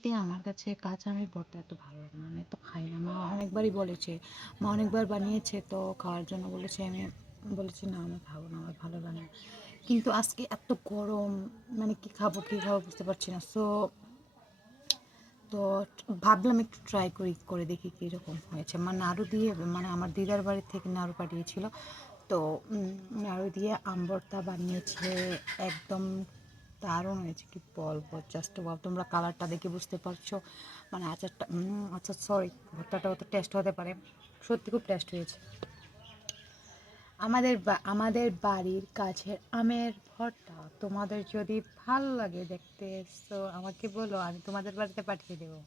এমনিতে আমার কাছে কাঁচা আমের ভর্তা এত ভালো লাগে না, আমি এত খাই না। মা অনেকবারই বলেছে, মা অনেকবার বানিয়েছে, তো খাওয়ার জন্য বলেছে, আমি বলেছি না আমি খাবো না, আমার ভালো লাগে না। কিন্তু আজকে এত গরম, মানে কি খাবো কী খাবো বুঝতে পারছি না। তো ভাবলাম একটু ট্রাই করে দেখি কীরকম হয়েছে। আমার নাড়ু দিয়ে, মানে আমার দিদার বাড়ির থেকে নাড়ু পাঠিয়েছিল, তো নাড়ু দিয়ে আম ভর্তা বানিয়েছে। একদম দারুণ হয়েছে, কি বলবো, জাস্ট বল। তোমরা কালারটা দেখে বুঝতে পারছো, মানে আচারটা, আচ্ছা সরি, ভর্তাটাও তো টেস্ট হতে পারে। সত্যি খুব টেস্ট হয়েছে। আমাদের বাড়ির কাছের আমের ভর্তা তোমাদের যদি ভালো লাগে দেখতে, তো আমাকে বলো, আমি তোমাদের বাড়িতে পাঠিয়ে দেবো।